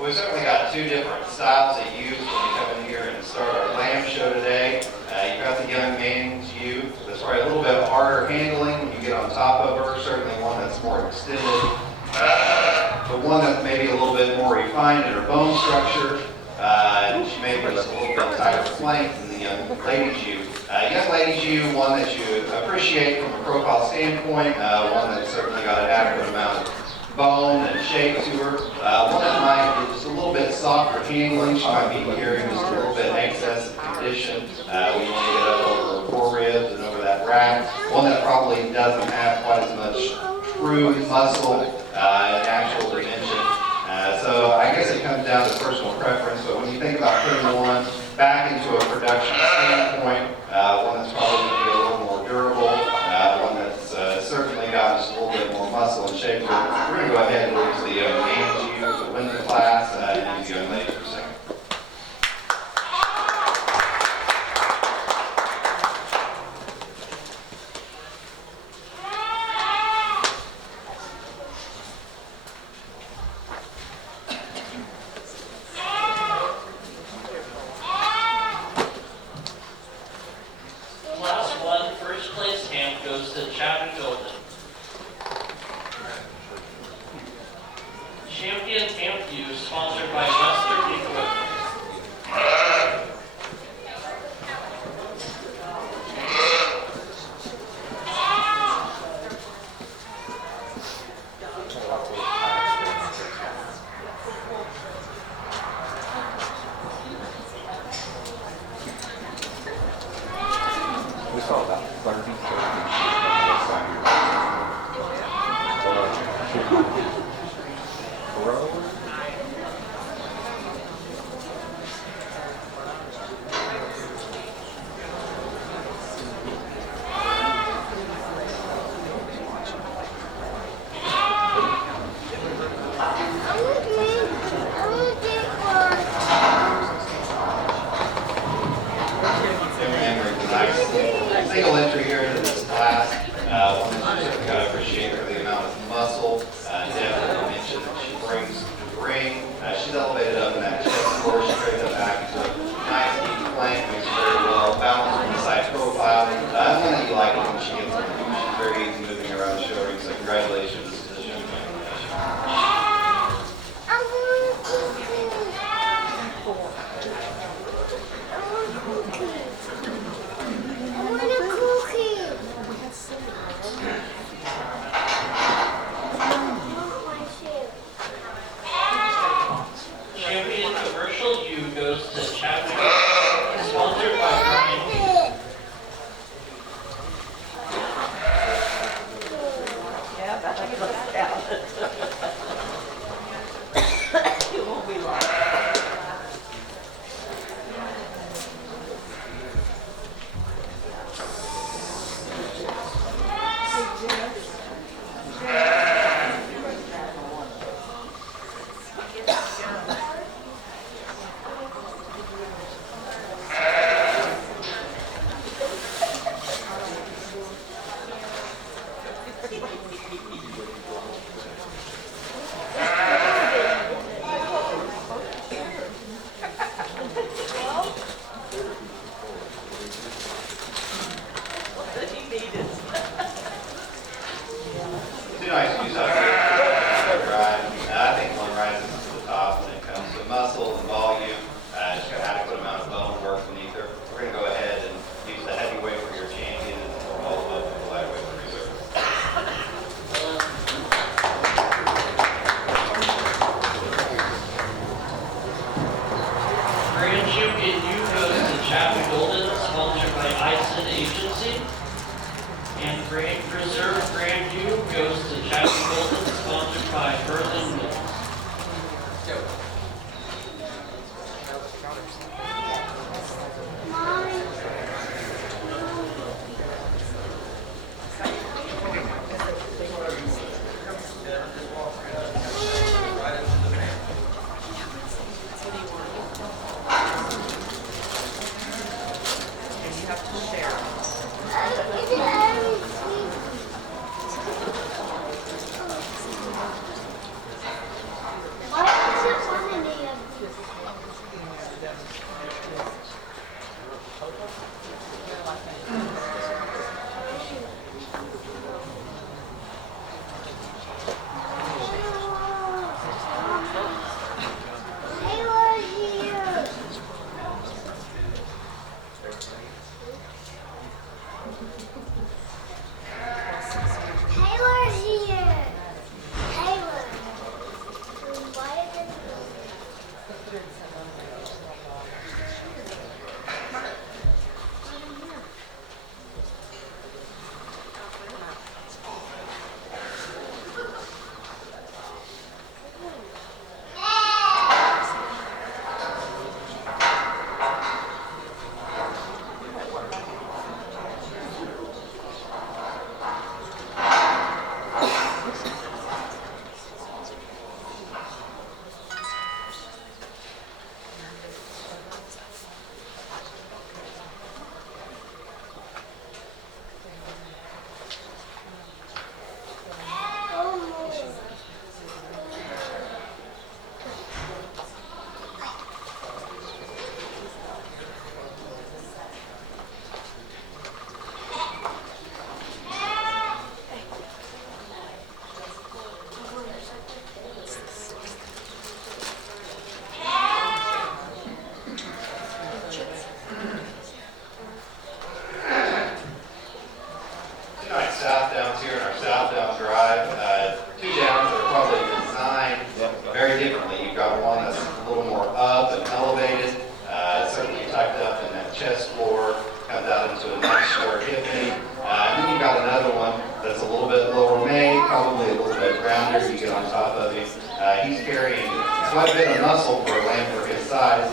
We've certainly got two different styles of youth when you come in here and start our lamb show today. You've got the young man's youth that's probably a little bit harder handling when you get on top of her, certainly one that's more extended. The one that's maybe a little bit more refined in her bone structure. She may be just a little bit tighter flank than the young ladies' youth. Young ladies' youth, one that you appreciate from a profile standpoint, one that's certainly got an adequate amount of bone and shape to her. One that might be just a little bit softer handling. She might be carrying just a little bit excess condition. We want to get up over her foreribs and over that rack. One that probably doesn't have quite as much true muscle and actual dimension. So I guess it comes down to personal preference, but when you think about putting one back into a production standpoint, one that's probably going to be a little more durable, one that's certainly got just a little bit more muscle and shape. We're going to go ahead and move to the young man's youth to win the class and the young ladies for a second. Champion Fairview, sponsored by Western Equipment. We saw that 30. Single entry here into this class. One that you got to appreciate for the amount of muscle, depth, and dimension that she brings to the ring. She's elevated up in that chest floor. She brings it back into a nice deep plank, makes it very well balanced on the side profile. One that you like when she gets on the move. She's very easy moving around the show ring, so congratulations. I want a cookie. Two nice views out there. Drive. I think one rises to the top when it comes to muscle and volume. Just got adequate amount of bone work beneath her. We're going to go ahead and use the heavyweight for your champion and follow up with the lightweight for reserve. Grand champion U goes to Chapman Golden, sponsored by Eisen Agency. And Reserve Grand U goes to Chapman Golden, sponsored by Berlin Mills. He's carrying quite a bit of muscle for a lamb for his size,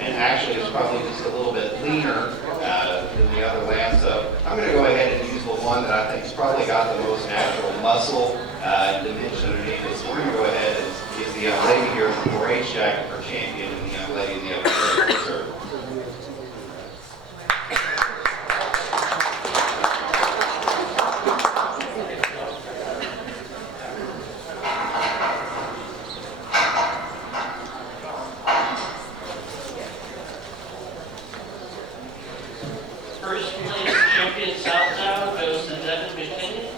and actually is probably just a little bit leaner than the other lamb. So I'm going to go ahead and use the one that I think has probably got the most natural muscle dimension underneath it. So we're going to go ahead and use the young lady here in the 4H jacket for champion and the young lady in the other for serve. First place champion Southtown goes to Devin McKinney.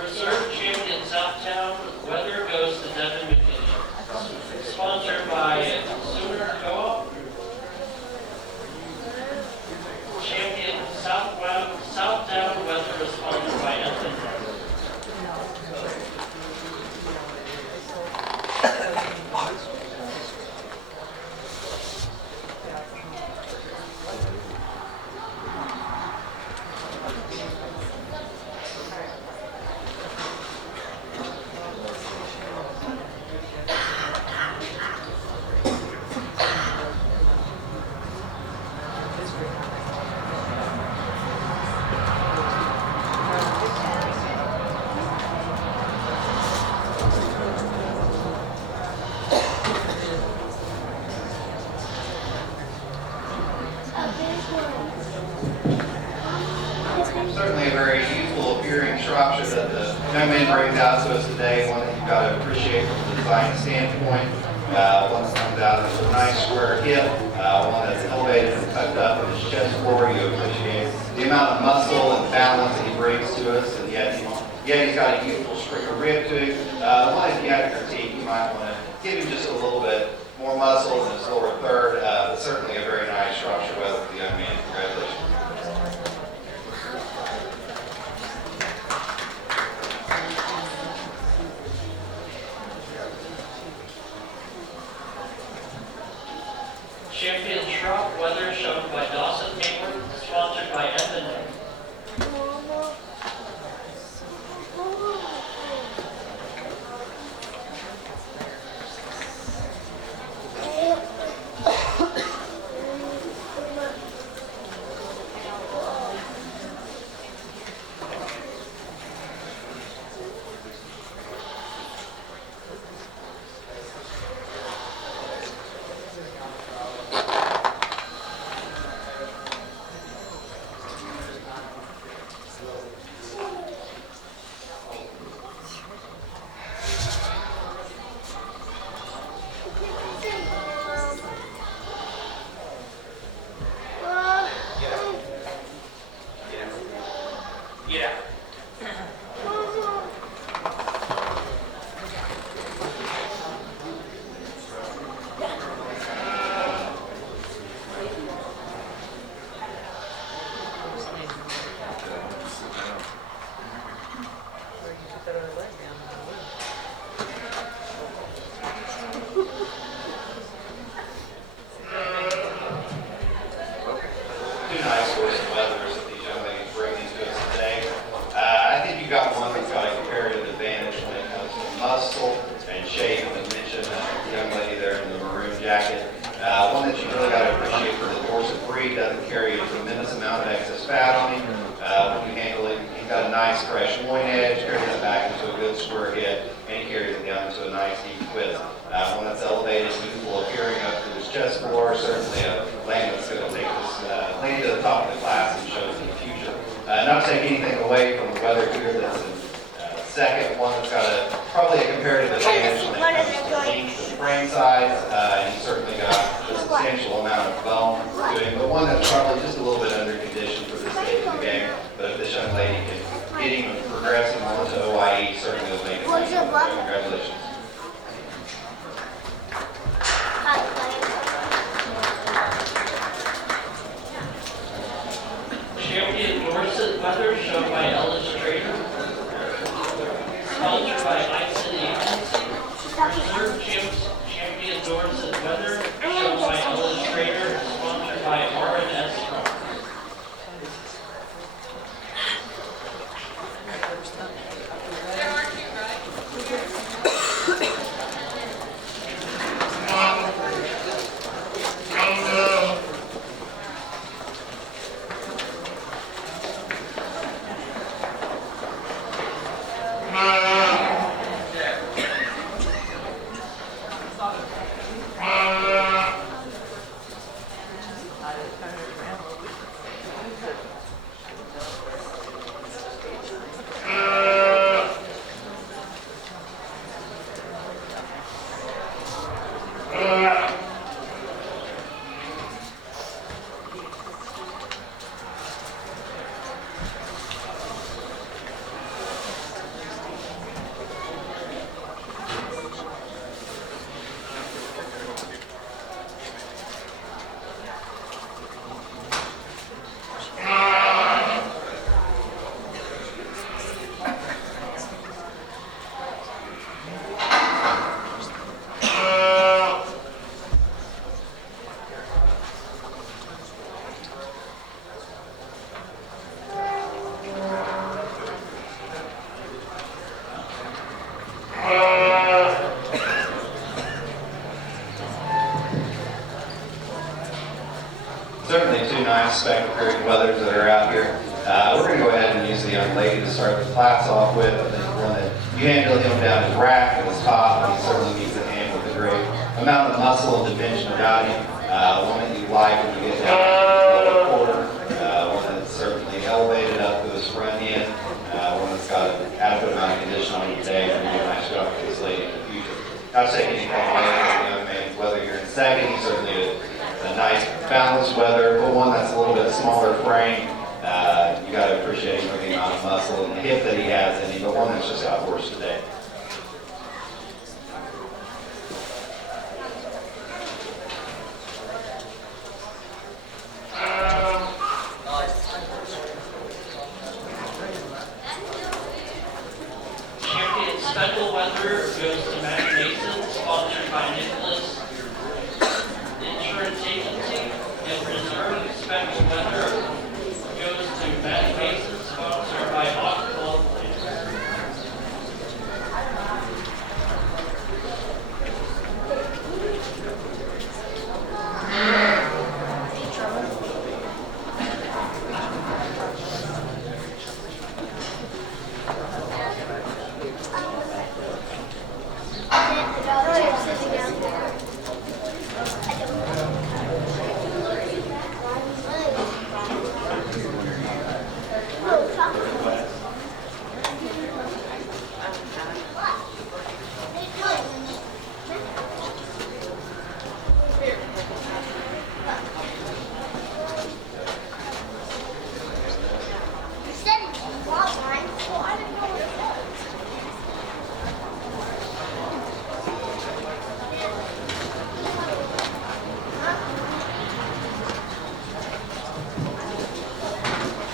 Reserve champion Southtown Weather goes to Devin McKinney. Sponsored by Sooner Co-op. Champion Southtown Weather is sponsored by Elton. Certainly a very youthful appearing Shropshire that the young man brings out to us today, one that you've got to appreciate from the design standpoint. One that comes out as a nice square hip, one that's elevated and tucked up in his chest floor. You appreciate the amount of muscle and balance that he brings to us, and yet he's got a youthful streak of rib to him. One, if you had to critique, you might want to give him just a little bit more muscle in his lower third, but certainly a very nice structure weather for the young man. Congratulations. Champion Shrub Weather shown by Dawson Hayward, sponsored by FFA. Doesn't carry a tremendous amount of excess fat on him. When you handle it, he's got a nice fresh loin edge, carries it back into a good square hip, and he carries it down into a nice deep twist. One that's elevated, youthful appearing up to his chest floor, certainly a lamb that's going to take this lady to the top of the class and shows in the future. Not to take anything away from the weather here, that's in second, one that's got probably a comparative advantage when it comes to length and frame size, and he's certainly got a substantial amount of bone to him, but one that's probably just a little bit under condition for this stage of the game. But if this young lady can get him and progress him on to OIE, certainly will make it. Congratulations. Champion Dorset Weather shown by Ellis Trader, sponsored by Einstein Agency. Reserve Champion Dorset Weather shown by Ellis Trader, sponsored by R&S Strong. Certainly two nice spectacular weathers that are out here. We're going to go ahead and use the young lady to start the class off with. I think one that you handle him down his rack and his top, and he certainly needs a hand with a great amount of muscle and dimension about him. One that you like when you get down to the lower quarter. One that's certainly elevated up to his front end. One that's got an adequate amount of condition on him today, and do a nice job for this lady in the future. Not to take anything away from the young man. a nice balanced weather, but one that's a little bit smaller frame. You got to appreciate him for the amount of muscle and the hip that he has in him, but one that's just got horse today. Champion Special Weather goes to Matt Mason, sponsored by Nicholas Insurance Agency. And Reserve Special Weather goes to Matt Mason, sponsored by Hawk Club.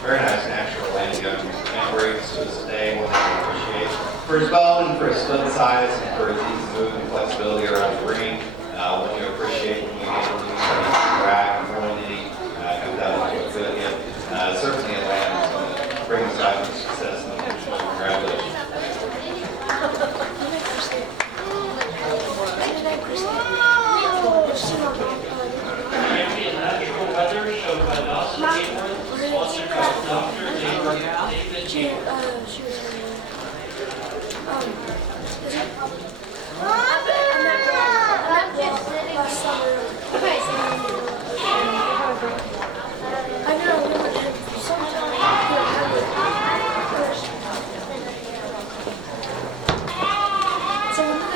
Very nice natural landing and breaks to this day, one that we appreciate. For his bone, for his split size, and for his easy move and flexibility around the ring. One you appreciate when you handle these rack and rolling any, comes out into a good hit. Certainly a land that's going to bring us out to success in the future. Congratulations. Champion Natural Weather shown by Dawson Hayworth, sponsored by Dr. David Hayworth.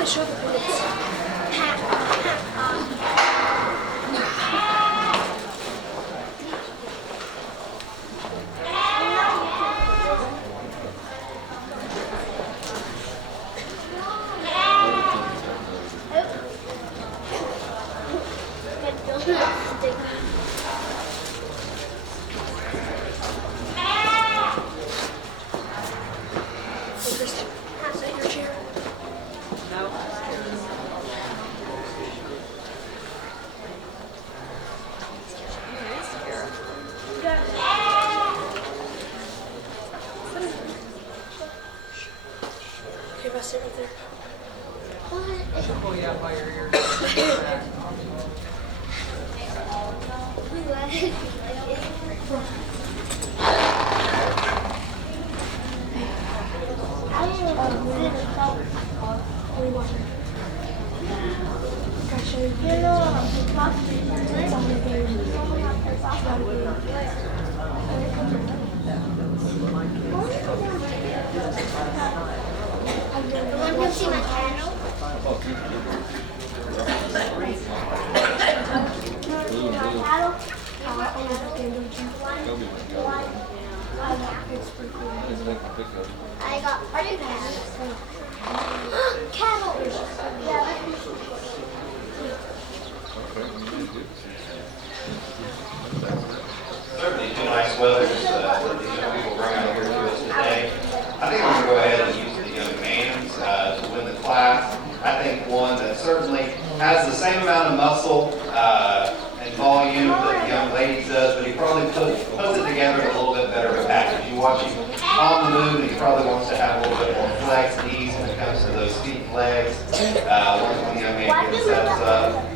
Show the bullets. Is that your chair? No. Okay, if I sit right there. Pull you out by your ears. What are you watching? Can I show you? It's on the game. Want to see my channel? It's pretty cool. I got two cattle. Cattle. Yeah. Certainly too nice weather these young people bring out here to us today. I think I'm going to go ahead and use the young man's to win the class. I think one that certainly has the same amount of muscle and volume that the young ladies does, but he probably puts it together in a little bit better of a package. You watch him on the move, and he probably wants to have a little bit more flex and ease when it comes to those feet and legs. Once the young man gets set up,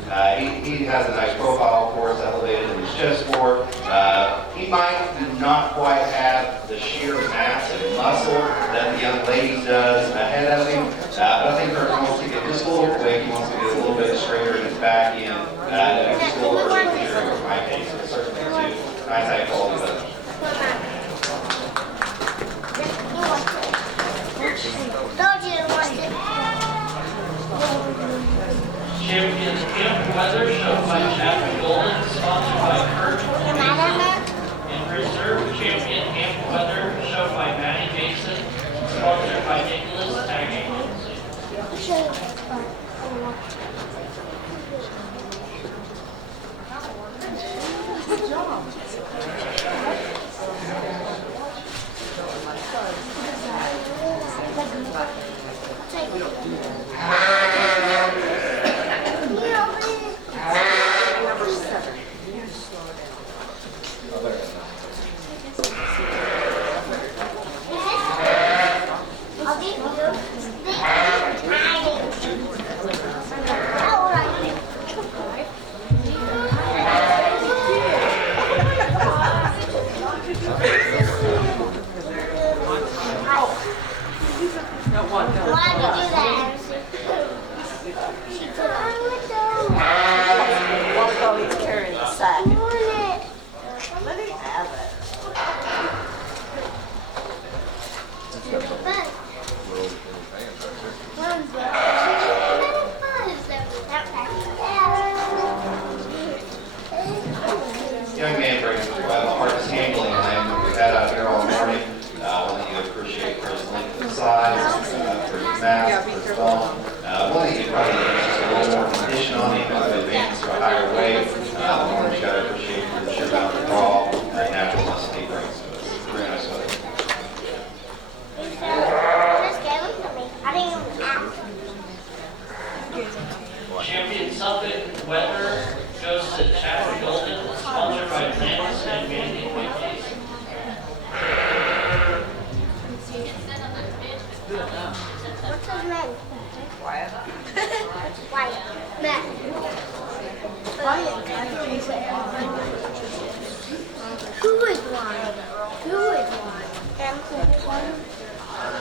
he has a nice profile for us, elevated in his chest forward. He might not quite have the sheer mass and muscle that the young ladies does ahead of him, but I think Kirk wants to get just a little quick. He wants to get a little bit straighter in his back end, just a little bit easier in my case. So certainly two nice high quality weapons. Champion Camp Weather shown by Chapman Golden, Young man brings the hardest handling thing we've had out here all morning. One that you appreciate for his length and size, for his mass, for his bone. One that you probably need just a little more condition on him as we advance to a higher weight. One that you got to appreciate for the sheer amount of draw and naturalness that he brings to us. Very nice weather. Champion Suffolk Weather goes to Chapman Golden, sponsored by Atlantis and Mandy Quickies. What's his name? Wyatt. Wyatt. Matt. Who is one? Who is one?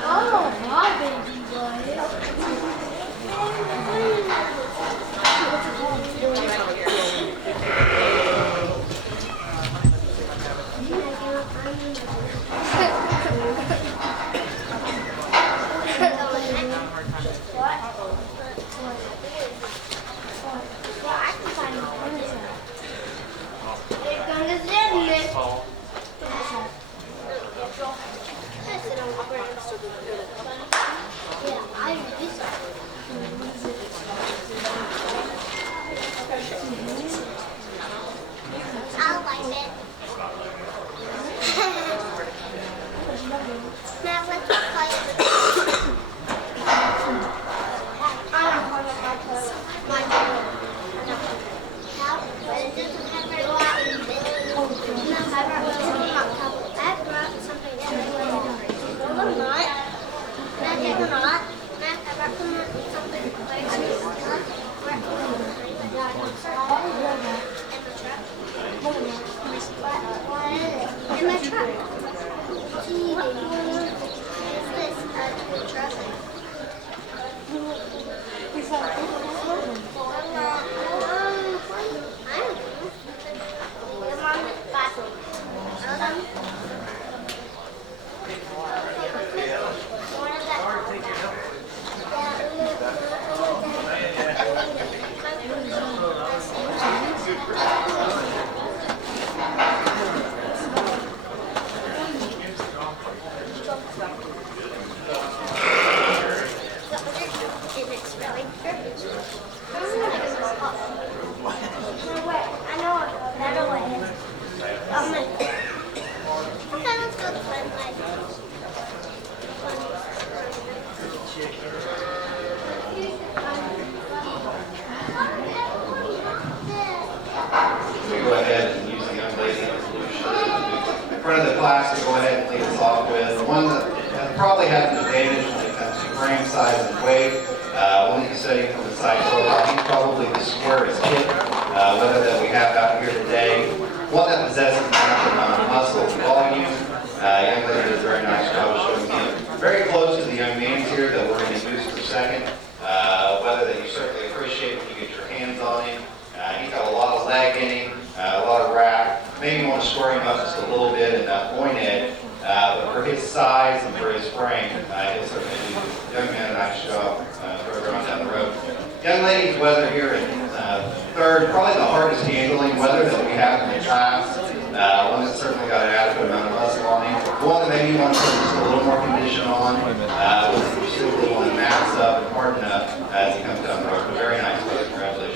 Oh, my baby boy. In my truck. Gee, baby. What's this? Truck. He's like, I don't know. Your mom's bathroom. Go ahead and use the young lady as a blue shirt in front of the class to go ahead and lead us off with. One that probably has an advantage when it comes to frame size and weight. One that you study from the side profile, he's probably the squarest kid, whether that we have out here today. One that possesses an amount of muscle and volume. Young lady does a very nice job of showing him. Very close to the young man's here that we're going to use for second. Whether that you certainly appreciate when you get your hands on him. He's got a lot of leg in him, a lot of rack. Maybe you want to square him up just a little bit in that point edge. But for his size and for his frame, he'll certainly do young man a nice job further on down the road. Young lady's weather here in third, probably the hardest handling weather that we have in the class. One that's certainly got an adequate amount of muscle on him. One that maybe you want to put just a little more condition on. One that you simply want to mass up and harden up as he comes down the road. But very nice weather. Congratulations.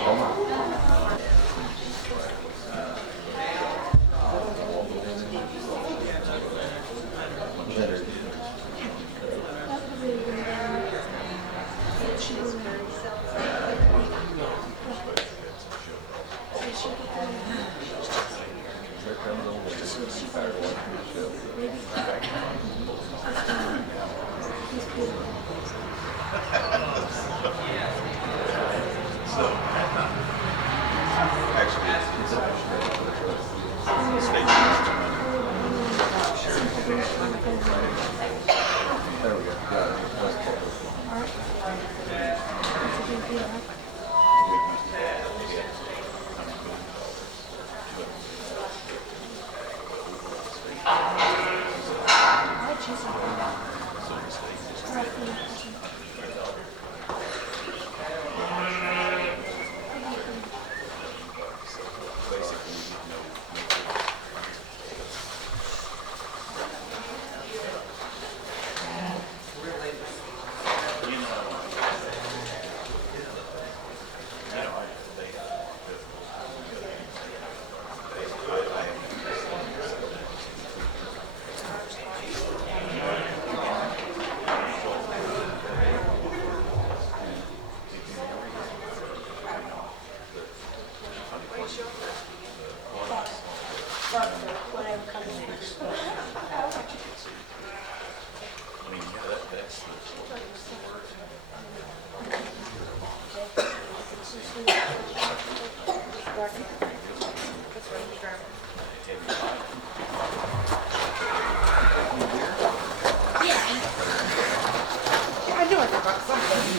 I knew I forgot something.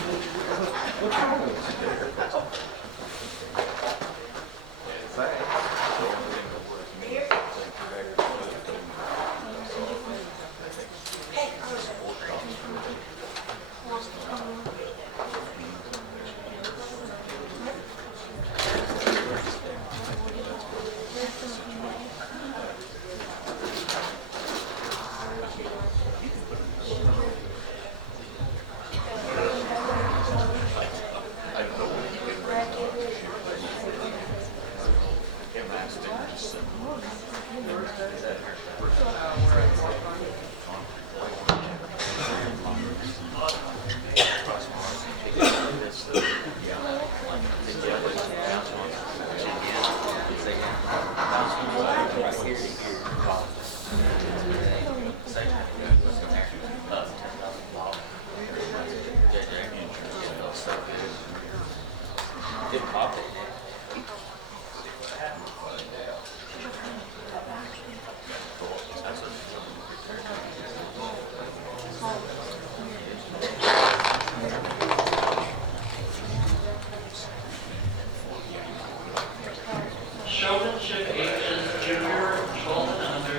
Showmanship ages junior, 12 and under,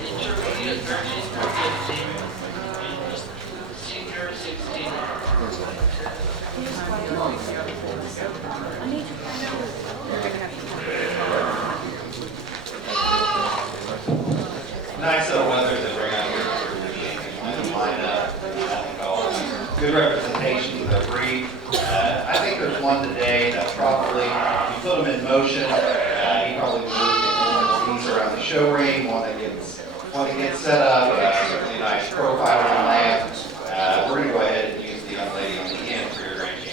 intermediate 13 through 15, and senior 16 and under. Nice weather that we're out here for the game. Line up. I think all good representation of the breed. I think there's one today that probably, you put him in motion, he probably would move these around the show ring. One that gets set up, certainly nice profile on the land. We're going to go ahead and use the young lady on the end for your range game.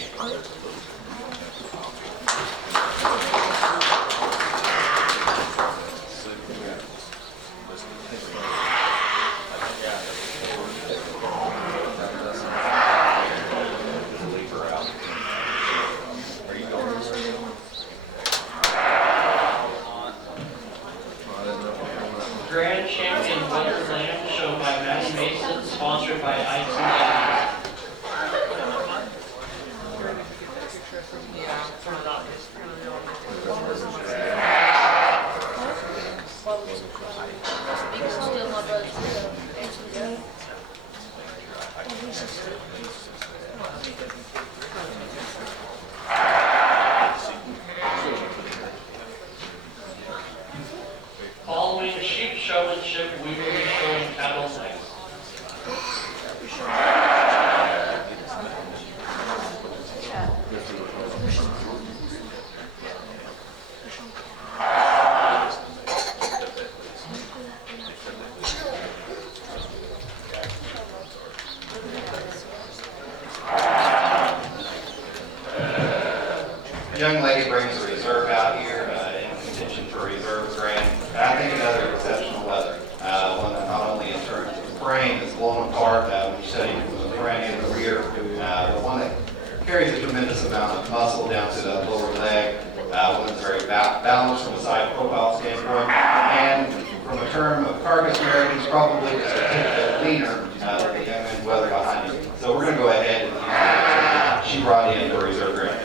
Grand Champion Winter Lamb shown by Maddie Mason, sponsored by IT. Following sheep showmanship, we will be showing cattle next. A young lady brings a reserve out here in contention for reserve grant. I think another exceptional weather. One that not only in terms of frame is blown apart when you study from the front and the rear, but one that carries a tremendous amount of muscle down to the lower leg. One that's very balanced from a side profile standpoint. And from a term of carcass merit, he's probably just a bit leaner than the young man weather behind him. So we're going to go ahead and use that. She brought in for reserve grant.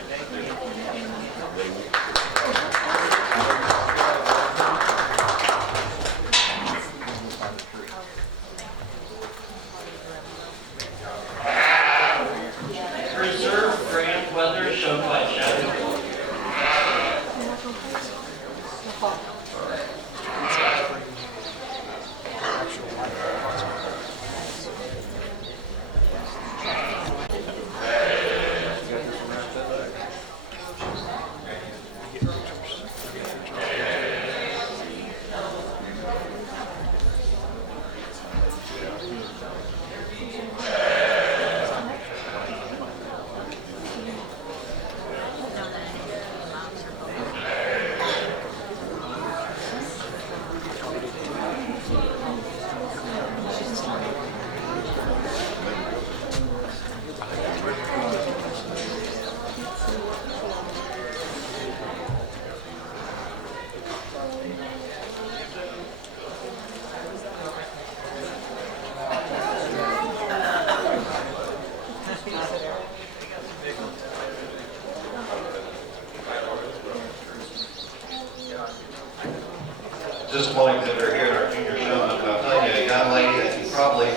Just one exhibitor here in our junior showman, but I'll tell you, a young lady that can probably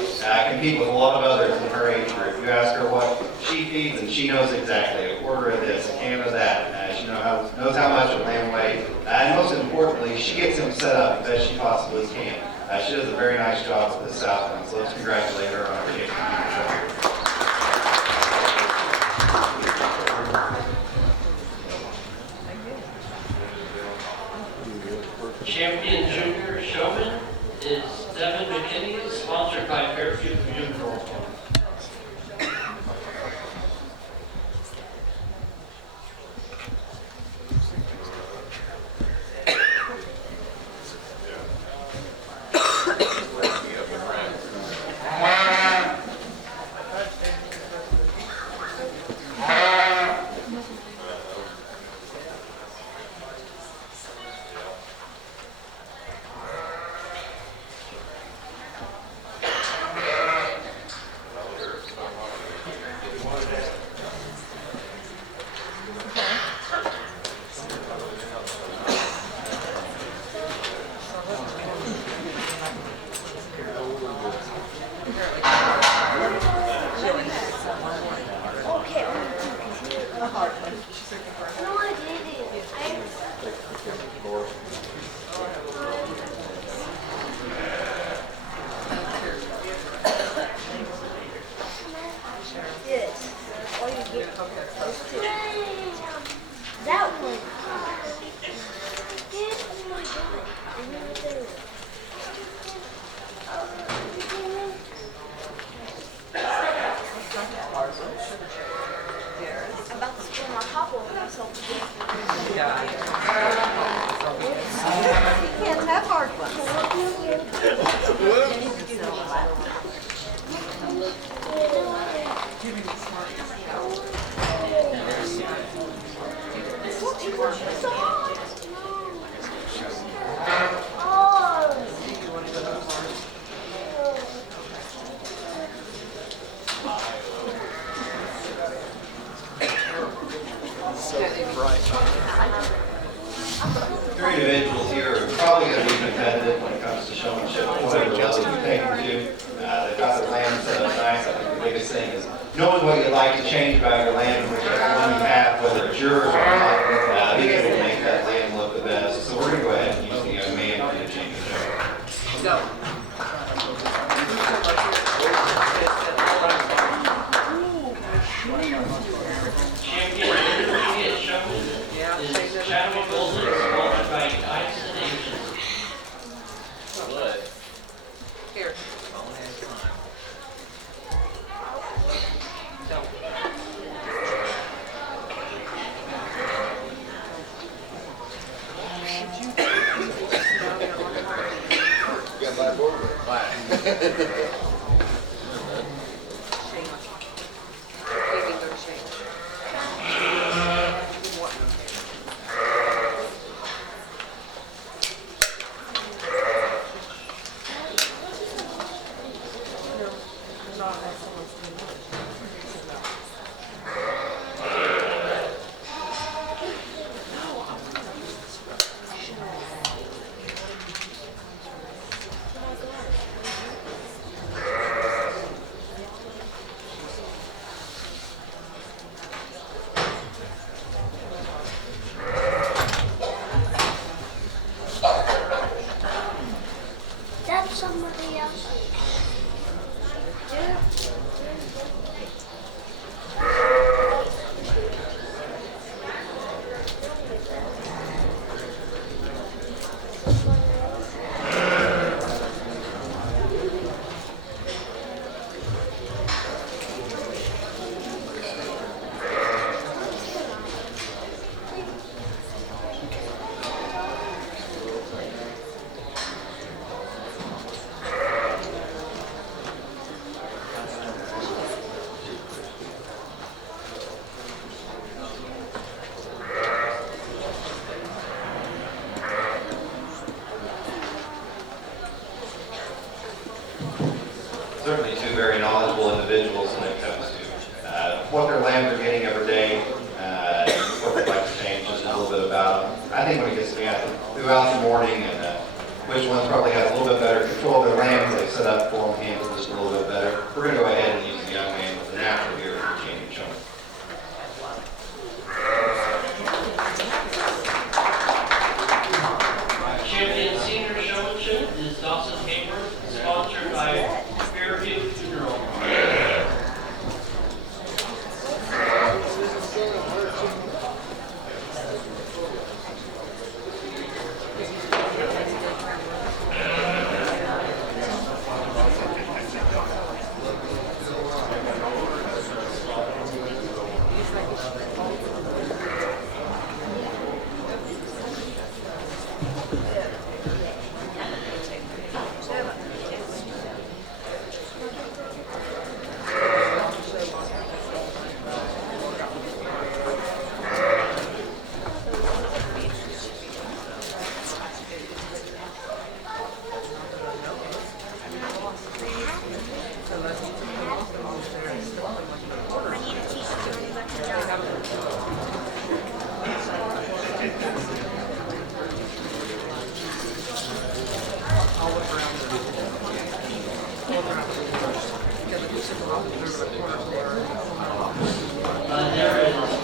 compete with a lot of others in her age group. You ask her what she feeds, and she knows exactly a quarter of this, a can of that. She knows how much a lamb weighs, and most importantly, she gets him set up as best she possibly can. She does a very nice job with the Southland, so let's congratulate her on her junior show. Champion Junior Showman is Devin McKinney, sponsored by Fairview Funeral Home. No, I didn't. Yes. All you get those two. That one. Oh my god. I know what that is. I'm about to spill my pop over myself again. You can't have hard ones. Three individuals here are probably going to be competitive when it comes to showmanship, whatever level you take them to. They've got their land set up nice. I think the biggest thing is knowing what you'd like to change about your land, whichever one you have, whether it's yours or not, being able to make that land look the best. So we're going to go ahead and use the young man for the change the show. Go. Champion Intermediate Showman is Chadwick Golden, sponsored by Tyson Agency. Here. Got my board. Maybe go change. Certainly two very knowledgeable individuals when it comes to what their lambs are getting every day, what they'd like to change, just a little bit about them. I think when it gets to me, I think throughout the morning and which ones probably have a little bit better control of their lambs, they set up for them, handle just a little bit better. We're going to go ahead and use the young man with the natural here for change them. Champion Senior Showmanship is Dawson Hayworth, sponsored by Fairview Funeral. There is